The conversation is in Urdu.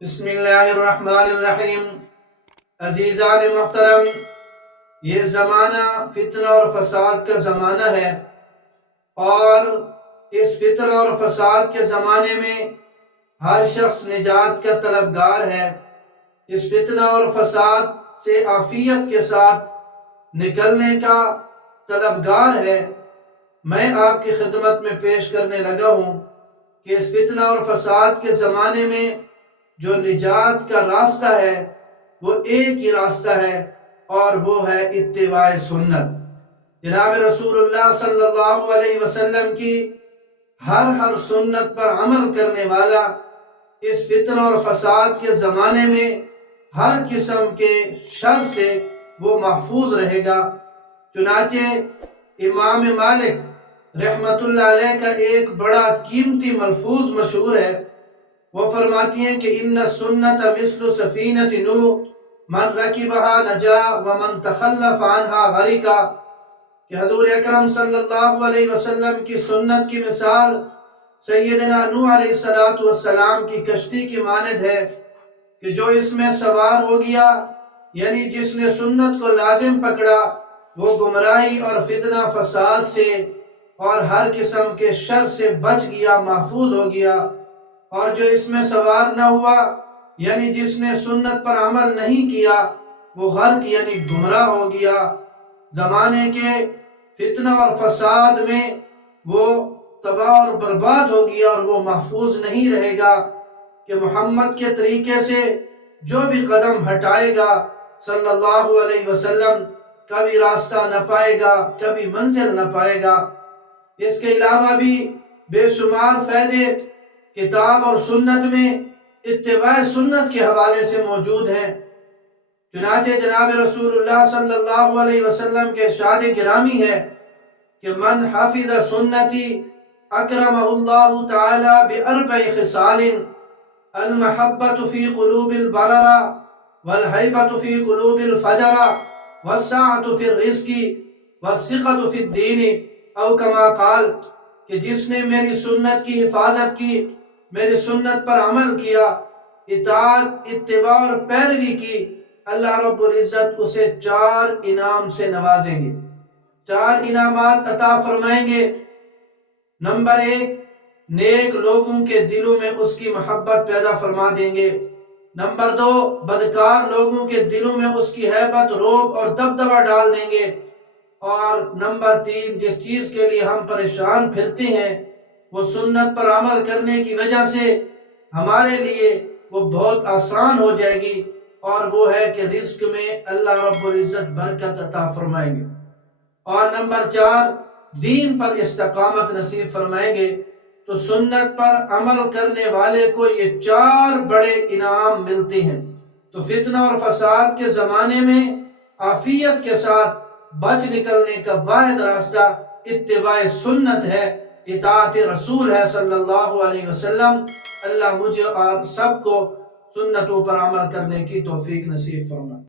بسم اللہ الرحمن الرحیم۔ عزیزان محترم، یہ زمانہ فتنہ اور فساد کا زمانہ ہے، اور اس فتنہ اور فساد کے زمانے میں ہر شخص نجات کا طلبگار ہے۔ اس فتنہ اور فساد سے عافیت کے ساتھ نکلنے کا طلبگار ہے۔ میں آپ کی خدمت میں پیش کرنے لگا ہوں کہ اس فتنہ اور فساد کے زمانے میں جو نجات کا راستہ ہے وہ ایک ہی راستہ ہے، اور وہ ہے اتباع سنت۔ جناب رسول اللہ صلی اللہ علیہ وسلم کی ہر سنت پر عمل کرنے والا اس فتنہ اور فساد کے زمانے میں ہر قسم کے شر سے وہ محفوظ رہے گا۔ چنانچہ امام مالک رحمت اللہ علیہ کا ایک بڑا قیمتی ملفوظ مشہور ہے۔ وہ فرماتی ہیں کہ ان السنت مثل سفینۃ نوح من رکبها نجا ومن تخلف عنها غرقا، کہ حضور اکرم صلی اللہ علیہ وسلم کی سنت کی مثال سیدنا نوح علیہ السلام کی کشتی کی مانند ہے کہ جو اس میں سوار ہو گیا، یعنی جس نے سنت کو لازم پکڑا، وہ گمراہی اور فتنہ فساد سے اور ہر قسم کے شر سے بچ گیا، محفوظ ہو گیا۔ اور جو اس میں سوار نہ ہوا، یعنی جس نے سنت پر عمل نہیں کیا، وہ غرق یعنی گمراہ ہو گیا۔ زمانے کے فتنہ اور فساد میں وہ تباہ اور برباد ہو گیا، اور وہ محفوظ نہیں رہے گا کہ محمد کے طریقے سے جو بھی قدم ہٹائے گا صلی اللہ علیہ وسلم، کبھی راستہ نہ پائے گا، کبھی منزل نہ پائے گا۔ اس کے علاوہ بھی بے شمار فائدے کتاب اور سنت میں اتباع سنت کے حوالے سے موجود ہیں۔ چنانچہ جناب رسول اللہ صلی اللہ علیہ وسلم کے ارشاد گرامی ہے کہ من حفظ سنتی اکرمہ اللہ تعالی باربع خصال: المحبت فی قلوب البررہ، والحیبت فی قلوب الفجرہ، والسعۃ فی الرزق، والثقۃ فی الدین، او کما قال، کہ جس نے میری سنت کی حفاظت کی، میری سنت پر عمل کیا، اطاعت، اتباع اور پیروی کی، اللہ رب العزت اسے 4 انعام سے نوازیں گے، 4 انعامات عطا فرمائیں گے۔ نمبر 1، نیک لوگوں کے دلوں میں اس کی محبت پیدا فرما دیں گے۔ نمبر 2، بدکار لوگوں کے دلوں میں اس کی ہیبت، رعب اور دبدبہ ڈال دیں گے۔ اور نمبر 3، جس چیز کے لیے ہم پریشان پھرتے ہیں، وہ سنت پر عمل کرنے کی وجہ سے ہمارے لیے وہ بہت آسان ہو جائے گی، اور وہ ہے کہ رزق میں اللہ رب العزت برکت عطا فرمائیں گے۔ اور نمبر 4، دین پر استقامت نصیب فرمائیں گے۔ تو سنت پر عمل کرنے والے کو یہ 4 بڑے انعام ملتے ہیں۔ تو فتنہ اور فساد کے زمانے میں عافیت کے ساتھ بچ نکلنے کا واحد راستہ اتباع سنت ہے، اطاعت رسول ہے صلی اللہ علیہ وسلم۔ اللہ مجھے اور سب کو سنتوں پر عمل کرنے کی توفیق نصیب فرمائے۔